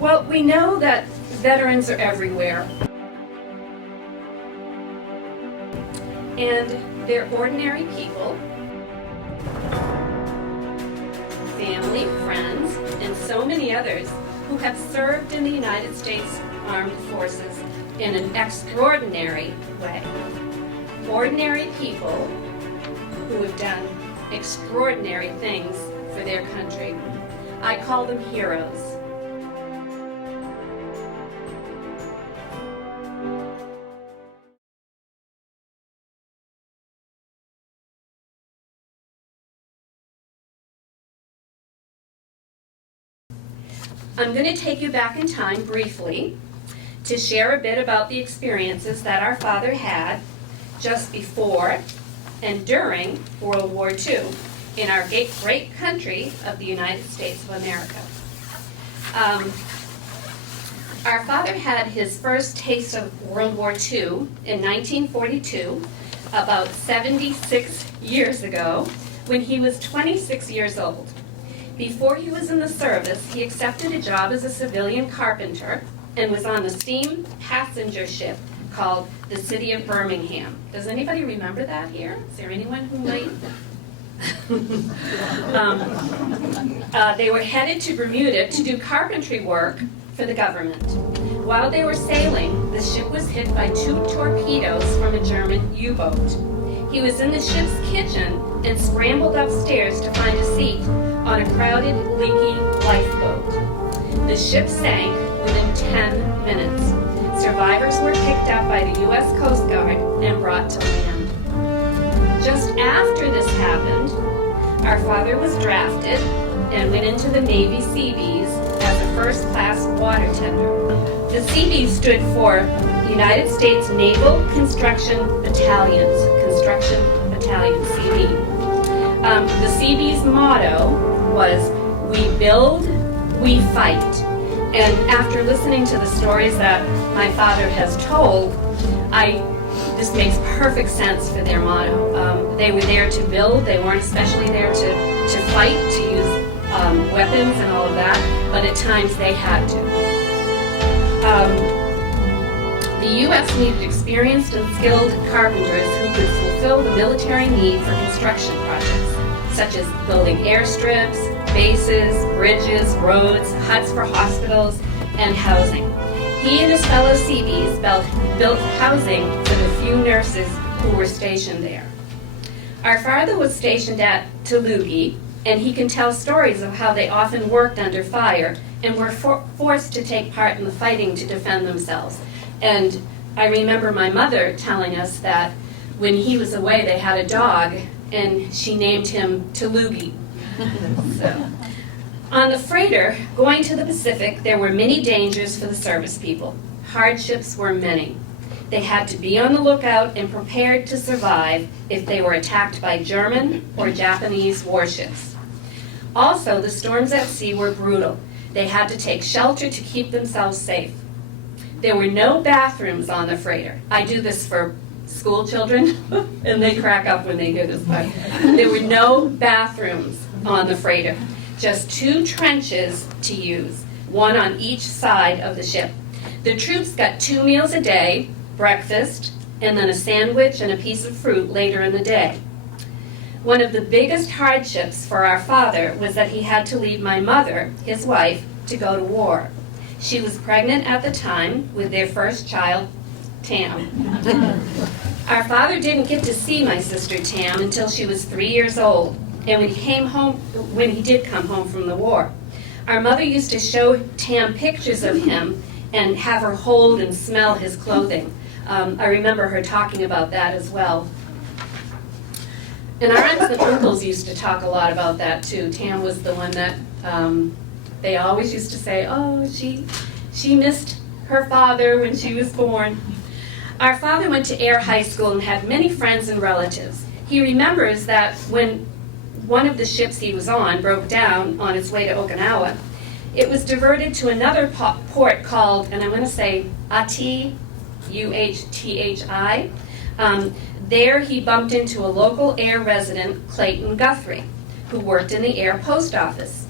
Well, we know that veterans are everywhere. And they're ordinary people, family, friends, and so many others who have served in the United States Armed Forces in an extraordinary way. Ordinary people who have done extraordinary things for their country. I call them heroes. I'm going to take you back in time briefly to share a bit about the experiences that our father had just before and during World War II in our great country of the United States of America. Our father had his first taste of World War II in 1942, about 76 years ago, when he was 26 years old. Before he was in the service, he accepted a job as a civilian carpenter and was on the steam passenger ship called the City of Birmingham. Does anybody remember that here? Is there anyone who might? They were headed to Bermuda to do carpentry work for the government. While they were sailing, the ship was hit by 2 torpedoes from a German U-boat. He was in the ship's kitchen and scrambled upstairs to find a seat on a crowded, leaky lifeboat. The ship sank within 10 minutes. Survivors were picked up by the U.S. Coast Guard and brought to land. Just after this happened, our father was drafted and went into the Navy Seabees as a first-class water tender. The Seabees stood for United States Naval Construction Battalions, Construction Battalion, CB. The Seabees' motto was, "We build, we fight." And after listening to the stories that my father has told, this makes perfect sense for their motto. They were there to build. They weren't especially there to fight, to use weapons and all of that, but at times they had to. The U.S. needed experienced and skilled carpenters who could fulfill the military need for construction projects, such as building airstrips, bases, bridges, roads, huts for hospitals, and housing. He and his fellow Seabees built housing for the few nurses who were stationed there. Our father was stationed at Talugi, and he can tell stories of how they often worked under fire and were forced to take part in the fighting to defend themselves. And I remember my mother telling us that when he was away, they had a dog, and she named him Talugi. So, on the freighter going to the Pacific, there were many dangers for the service people. Hardships were many. They had to be on the lookout and prepared to survive if they were attacked by German or Japanese warships. Also, the storms at sea were brutal. They had to take shelter to keep themselves safe. There were no bathrooms on the freighter. I do this for school children, and they crack up when they hear this part. There were no bathrooms on the freighter, just 2 trenches to use, one on each side of the ship. The troops got 2 meals a day, breakfast, and then a sandwich and a piece of fruit later in the day. One of the biggest hardships for our father was that he had to leave my mother, his wife, to go to war. She was pregnant at the time with their first child, Tam. Our father didn't get to see my sister Tam until she was 3 years old, and when he did come home from the war. Our mother used to show Tam pictures of him and have her hold and smell his clothing. I remember her talking about that as well. And our aunts and uncles used to talk a lot about that too. Tam was the one that they always used to say, oh, she missed her father when she was born. Our father went to Air High School and had many friends and relatives. He remembers that when one of the ships he was on broke down on its way to Okinawa, it was diverted to another port called, and I'm going to say Uthi, U-H-T-H-I. There he bumped into a local air resident, Clayton Guthrie, who worked in the air post office.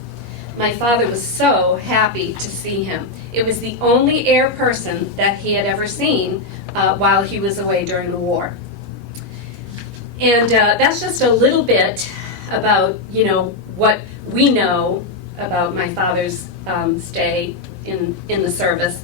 my father was so happy to see him. It was the only air person that he had ever seen while he was away during the war. And that's just a little bit about, you know, what we know about my father's stay in the service.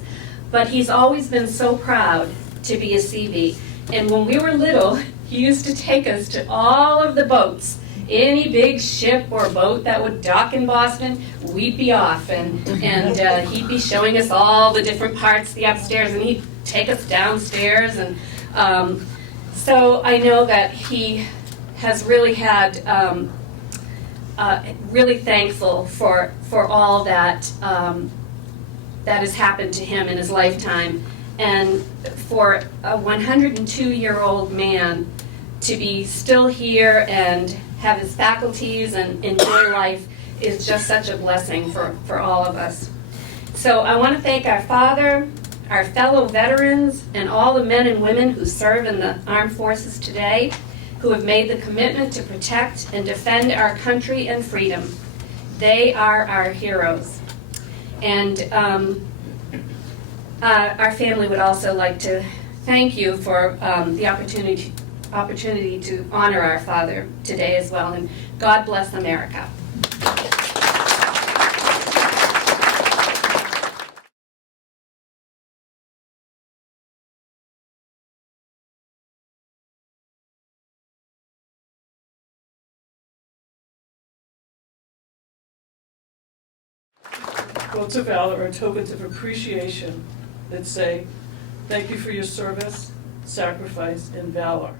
But he's always been so proud to be a CV. And when we were little, he used to take us to all of the boats. Any big ship or boat that would dock in Boston, we'd be off. And he'd be showing us all the different parts, the upstairs, and he'd take us downstairs. And so I know that he has really had, really thankful for all that that has happened to him in his lifetime. And for a 102-year-old man to be still here and have his faculties and enjoy life is just such a blessing for all of us. So I want to thank our father, our fellow veterans, and all the men and women who serve in the armed forces today, who have made the commitment to protect and defend our country and freedom. They are our heroes. And our family would also like to thank you for the opportunity to honor our father today as well. And God bless America. Quotes of valor are tokens of appreciation that say, thank you for your service, sacrifice, and valor.